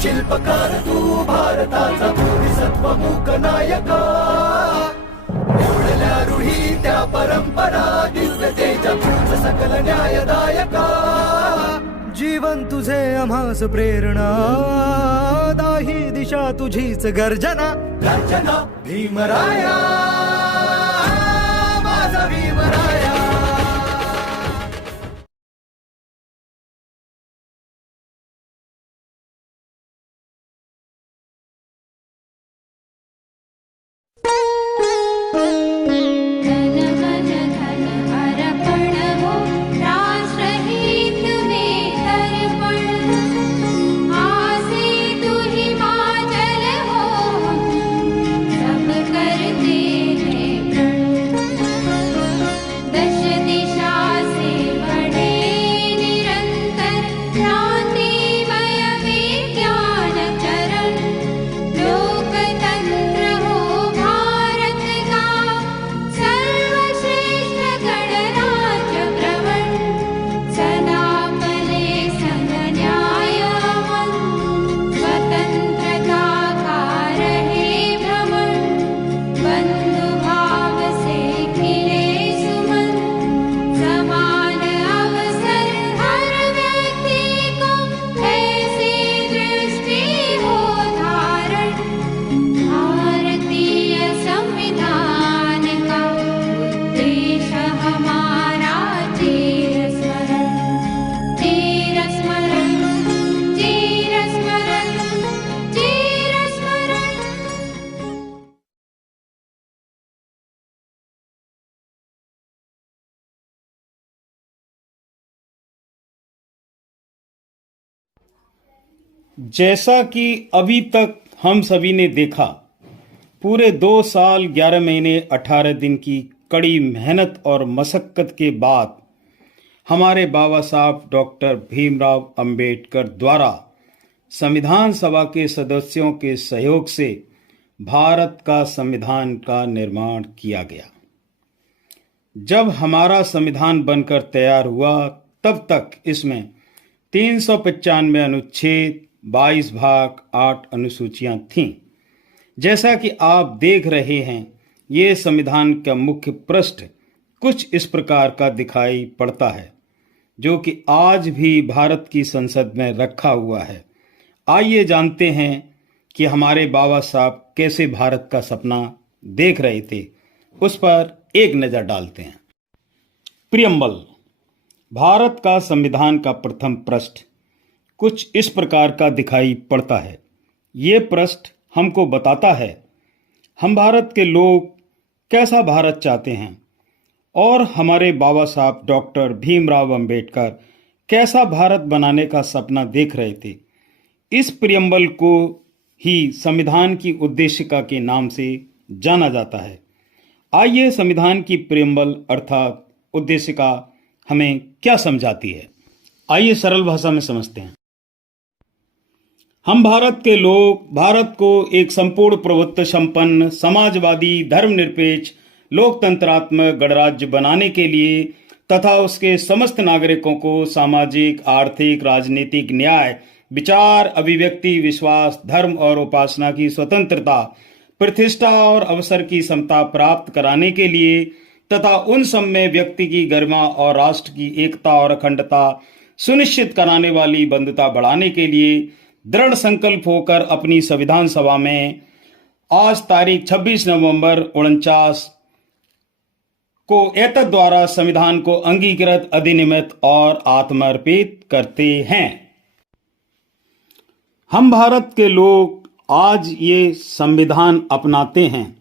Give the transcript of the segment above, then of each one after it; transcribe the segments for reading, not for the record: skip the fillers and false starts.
शिल्पकार तू भारताचा बोधिसत्व मूक नायका एवढल्या रूढी त्या परंपरा दिव्य तेजा तुझ सकल न्यायदायका जीवन तुझे आम्हास प्रेरणा दाही दिशा तुझीच गर्जना गर्जना भीमराया माझा भीमराया जैसा कि अभी तक हम सभी ने देखा, पूरे 2 साल 11 महीने 18 दिन की कड़ी मेहनत और मशक्कत के बाद हमारे बाबा साहब डॉक्टर भीमराव अंबेडकर द्वारा संविधान सभा के सदस्यों के सहयोग से भारत का संविधान का निर्माण किया गया। जब हमारा संविधान बनकर तैयार हुआ तब तक इसमें 395 अनुच्छेद, 22 भाग, 8 अनुसूचियां थीं। जैसा कि आप देख रहे हैं, ये संविधान का मुख्य पृष्ठ कुछ इस प्रकार का दिखाई पड़ता है, जो कि आज भी भारत की संसद में रखा हुआ है। आइए जानते हैं कि हमारे बाबा साहब कैसे भारत का सपना देख रहे थे, उस पर एक नज़र डालते हैं। प्रियम्बल। भारत का संविधान का प्रथम पृष्ठ कुछ इस प्रकार का दिखाई पड़ता है। ये पृष्ठ हमको बताता है हम भारत के लोग कैसा भारत चाहते हैं और हमारे बाबा साहब डॉक्टर भीमराव अंबेडकर कैसा भारत बनाने का सपना देख रहे थे। इस प्रियम्बल को ही संविधान की उद्देशिका के नाम से जाना जाता है। आइए संविधान की प्रियम्बल अर्थात उद्देशिका हमें क्या समझाती है, आइए सरल भाषा में समझते हैं। हम भारत के लोग भारत को एक संपूर्ण प्रभुत्व संपन्न समाजवादी धर्मनिरपेक्ष लोकतंत्रात्मक गणराज्य बनाने के लिए तथा उसके समस्त नागरिकों को सामाजिक, आर्थिक, राजनीतिक न्याय, विचार, अभिव्यक्ति, विश्वास, धर्म और उपासना की स्वतंत्रता, प्रतिष्ठा और अवसर की समता प्राप्त कराने के लिए तथा उन सब में व्यक्ति की गरिमा और राष्ट्र की एकता और अखंडता सुनिश्चित कराने वाली बंधुता बढ़ाने के लिए दृढ़ संकल्प होकर अपनी संविधान सभा में आज तारीख 26 नवंबर 49 को एतद द्वारा संविधान को अंगीकृत, अधिनियमित और आत्मर्पित करते हैं। हम भारत के लोग आज ये संविधान अपनाते हैं,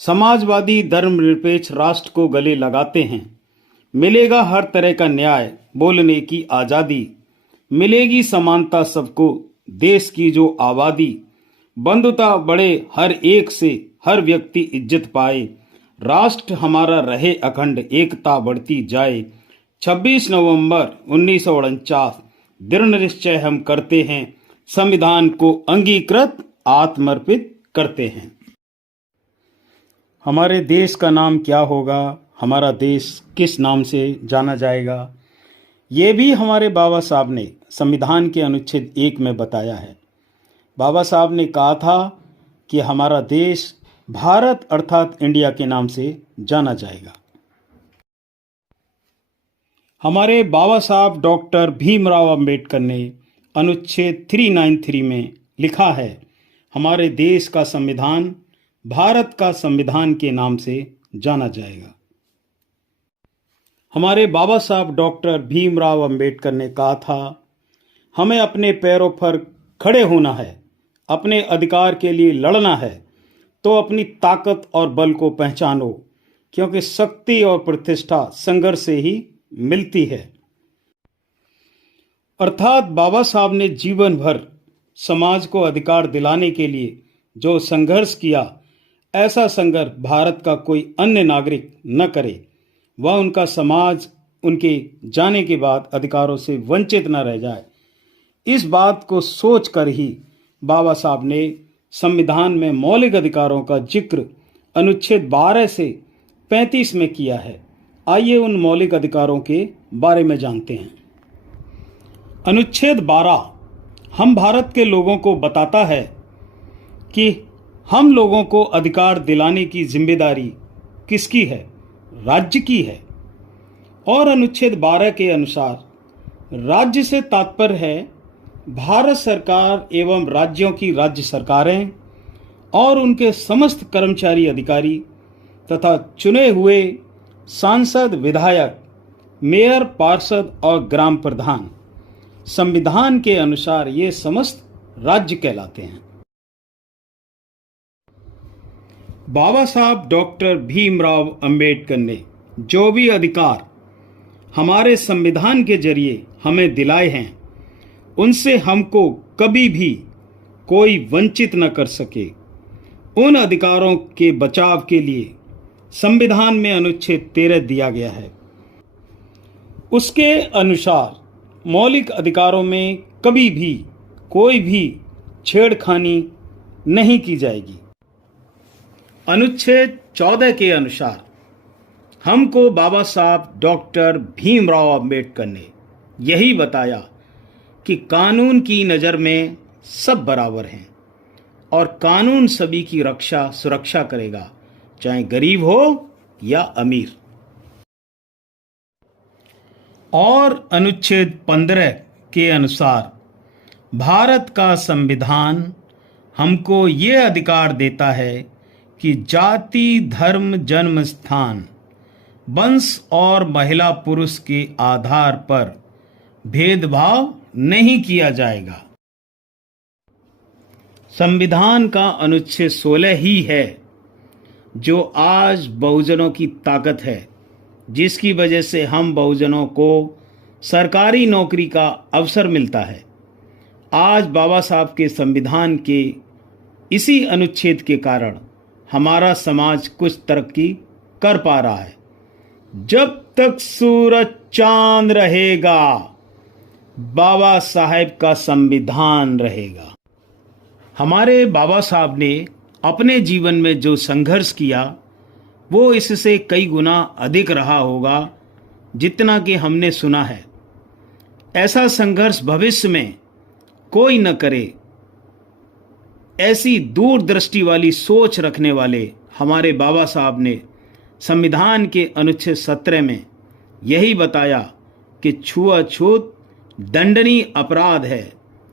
समाजवादी धर्मनिरपेक्ष राष्ट्र को गले लगाते हैं। मिलेगा हर तरह का न्याय, बोलने की आज़ादी, मिलेगी समानता सबको, देश की जो आबादी, बंधुता बढ़े हर एक से, हर व्यक्ति इज्जत पाए, राष्ट्र हमारा रहे अखंड, एकता बढ़ती जाए। 26 नवंबर 1949 दृढ़ निश्चय हम करते हैं, संविधान को अंगीकृत आत्मर्पित करते हैं। हमारे देश का नाम क्या होगा, हमारा देश किस नाम से जाना जाएगा, ये भी हमारे बाबा साहब ने संविधान के अनुच्छेद 1 में बताया है। बाबा साहब ने कहा था कि हमारा देश भारत अर्थात इंडिया के नाम से जाना जाएगा। हमारे बाबा साहब डॉक्टर भीमराव अंबेडकर ने अनुच्छेद 393 में लिखा है, हमारे देश का संविधान भारत का संविधान के नाम से जाना जाएगा। हमारे बाबा साहब डॉक्टर भीमराव अंबेडकर ने कहा था, हमें अपने पैरों पर खड़े होना है, अपने अधिकार के लिए लड़ना है, तो अपनी ताकत और बल को पहचानो, क्योंकि शक्ति और प्रतिष्ठा संघर्ष से ही मिलती है। अर्थात बाबा साहब ने जीवन भर समाज को अधिकार दिलाने के लिए जो संघर्ष किया, ऐसा संघर्ष भारत का कोई अन्य नागरिक न करे, वह उनका समाज उनके जाने के बाद अधिकारों से वंचित न रह जाए। इस बात को सोचकर ही बाबा साहब ने संविधान में मौलिक अधिकारों का जिक्र अनुच्छेद 12 से 35 में किया है। आइए उन मौलिक अधिकारों के बारे में जानते हैं। अनुच्छेद 12 हम भारत के लोगों को बताता है कि हम लोगों को अधिकार दिलाने की जिम्मेदारी किसकी है? राज्य की है। और अनुच्छेद 12 के अनुसार राज्य से तात्पर्य है भारत सरकार एवं राज्यों की राज्य सरकारें और उनके समस्त कर्मचारी अधिकारी तथा चुने हुए सांसद, विधायक, मेयर, पार्षद और ग्राम प्रधान। संविधान के अनुसार ये समस्त राज्य कहलाते हैं। बाबा साहब डॉक्टर भीमराव अंबेडकर ने जो भी अधिकार हमारे संविधान के जरिए हमें दिलाए हैं, उनसे हमको कभी भी कोई वंचित न कर सके। उन अधिकारों के बचाव के लिए संविधान में अनुच्छेद 13 दिया गया है। उसके अनुसार मौलिक अधिकारों में कभी भी कोई भी छेड़खानी नहीं की जाएगी। अनुच्छेद 14 के अनुसार हमको बाबा साहब डॉक्टर भीमराव अंबेडकर ने यही बताया कि कानून की नज़र में सब बराबर हैं और कानून सभी की रक्षा सुरक्षा करेगा, चाहे गरीब हो या अमीर। और अनुच्छेद 15 के अनुसार भारत का संविधान हमको ये अधिकार देता है कि जाति, धर्म, जन्म स्थान, वंश और महिला पुरुष के आधार पर भेदभाव नहीं किया जाएगा। संविधान का अनुच्छेद 16 ही है जो आज बहुजनों की ताकत है, जिसकी वजह से हम बहुजनों को सरकारी नौकरी का अवसर मिलता है। आज बाबा साहब के संविधान के इसी अनुच्छेद के कारण हमारा समाज कुछ तरक्की कर पा रहा है। जब तक सूरज चांद रहेगा, बाबा साहब का संविधान रहेगा। हमारे बाबा साहब ने अपने जीवन में जो संघर्ष किया, वो इससे कई गुना अधिक रहा होगा जितना कि हमने सुना है। ऐसा संघर्ष भविष्य में कोई न करे, ऐसी दूरदृष्टि वाली सोच रखने वाले हमारे बाबा साहब ने संविधान के अनुच्छेद 17 में यही बताया कि छुआछूत दंडनीय अपराध है।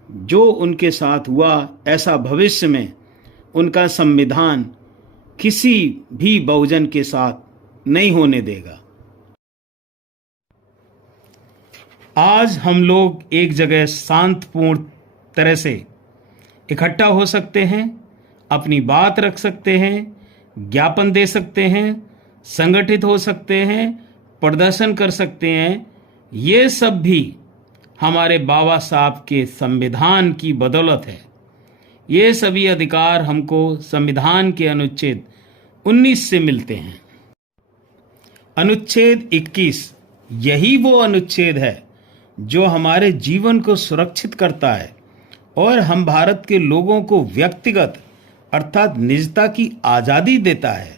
जो उनके साथ हुआ, ऐसा भविष्य में उनका संविधान किसी भी बहुजन के साथ नहीं होने देगा। आज हम लोग एक जगह शांतपूर्ण तरह से इकट्ठा हो सकते हैं, अपनी बात रख सकते हैं, ज्ञापन दे सकते हैं, संगठित हो सकते हैं, प्रदर्शन कर सकते हैं। ये सब भी हमारे बाबा साहब के संविधान की बदौलत है। ये सभी अधिकार हमको संविधान के अनुच्छेद 19 से मिलते हैं। अनुच्छेद 21 यही वो अनुच्छेद है जो हमारे जीवन को सुरक्षित करता है और हम भारत के लोगों को व्यक्तिगत अर्थात निजता की आज़ादी देता है।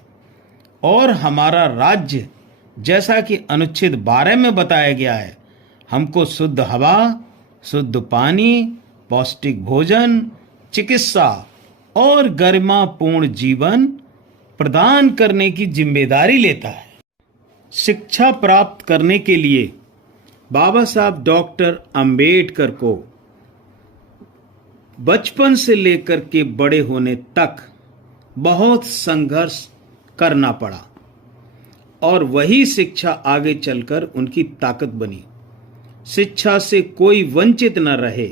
और हमारा राज्य, जैसा कि अनुच्छेद 12 में बताया गया है, हमको शुद्ध हवा, शुद्ध पानी, पौष्टिक भोजन, चिकित्सा और गरिमापूर्ण जीवन प्रदान करने की जिम्मेदारी लेता है। शिक्षा प्राप्त करने के लिए बाबा साहब डॉक्टर अंबेडकर को बचपन से लेकर के बड़े होने तक बहुत संघर्ष करना पड़ा और वही शिक्षा आगे चलकर उनकी ताकत बनी। शिक्षा से कोई वंचित न रहे,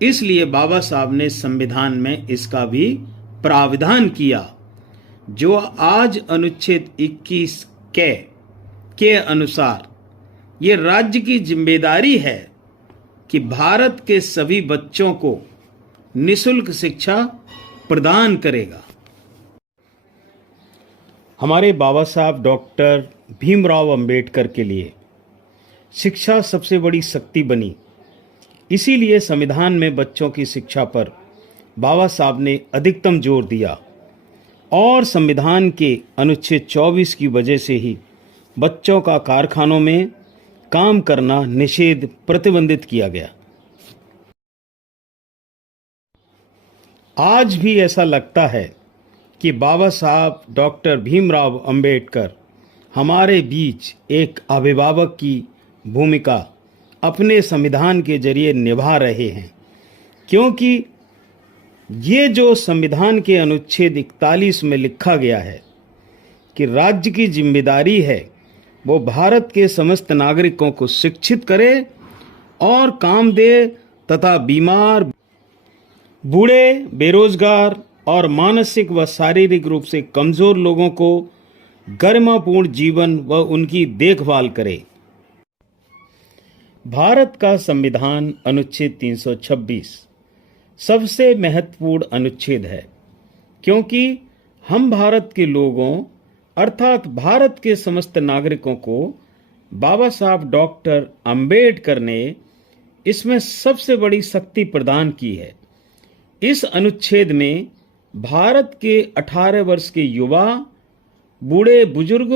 इसलिए बाबा साहब ने संविधान में इसका भी प्रावधान किया, जो आज अनुच्छेद 21 के अनुसार ये राज्य की जिम्मेदारी है कि भारत के सभी बच्चों को निःशुल्क शिक्षा प्रदान करेगा। हमारे बाबा साहब डॉक्टर भीमराव अंबेडकर के लिए शिक्षा सबसे बड़ी शक्ति बनी। इसीलिए संविधान में बच्चों की शिक्षा पर बाबा साहब ने अधिकतम जोर दिया और संविधान के अनुच्छेद 24 की वजह से ही बच्चों का कारखानों में काम करना निषेध प्रतिबंधित किया गया। आज भी ऐसा लगता है कि बाबा साहब डॉक्टर भीमराव अंबेडकर हमारे बीच एक अभिभावक की भूमिका अपने संविधान के जरिए निभा रहे हैं, क्योंकि ये जो संविधान के अनुच्छेद 41 में लिखा गया है कि राज्य की जिम्मेदारी है वो भारत के समस्त नागरिकों को शिक्षित करे और काम दे तथा बीमार, बूढ़े, बेरोजगार और मानसिक व शारीरिक रूप से कमजोर लोगों को गरिमापूर्ण जीवन व उनकी देखभाल करे। भारत का संविधान अनुच्छेद 326 सबसे महत्वपूर्ण अनुच्छेद है, क्योंकि हम भारत के लोगों अर्थात भारत के समस्त नागरिकों को बाबा साहब डॉक्टर अंबेडकर ने इसमें सबसे बड़ी शक्ति प्रदान की है। इस अनुच्छेद में भारत के 18 वर्ष के युवा, बूढ़े बुजुर्ग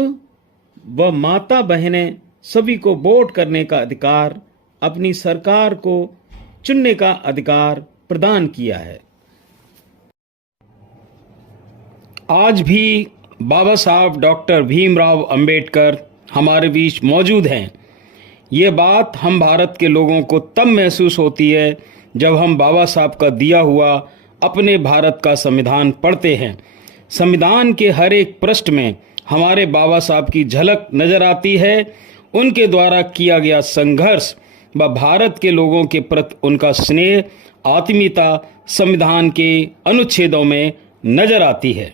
व माता बहनें सभी को वोट करने का अधिकार, अपनी सरकार को चुनने का अधिकार प्रदान किया है। आज भी बाबा साहब डॉक्टर भीमराव अंबेडकर हमारे बीच मौजूद हैं। ये बात हम भारत के लोगों को तब महसूस होती है जब हम बाबा साहब का दिया हुआ अपने भारत का संविधान पढ़ते हैं। संविधान के हर एक पृष्ठ में हमारे बाबा साहब की झलक नजर आती है। उनके द्वारा किया गया संघर्ष व भारत के लोगों के प्रति उनका स्नेह, आत्मीयता संविधान के अनुच्छेदों में नजर आती है।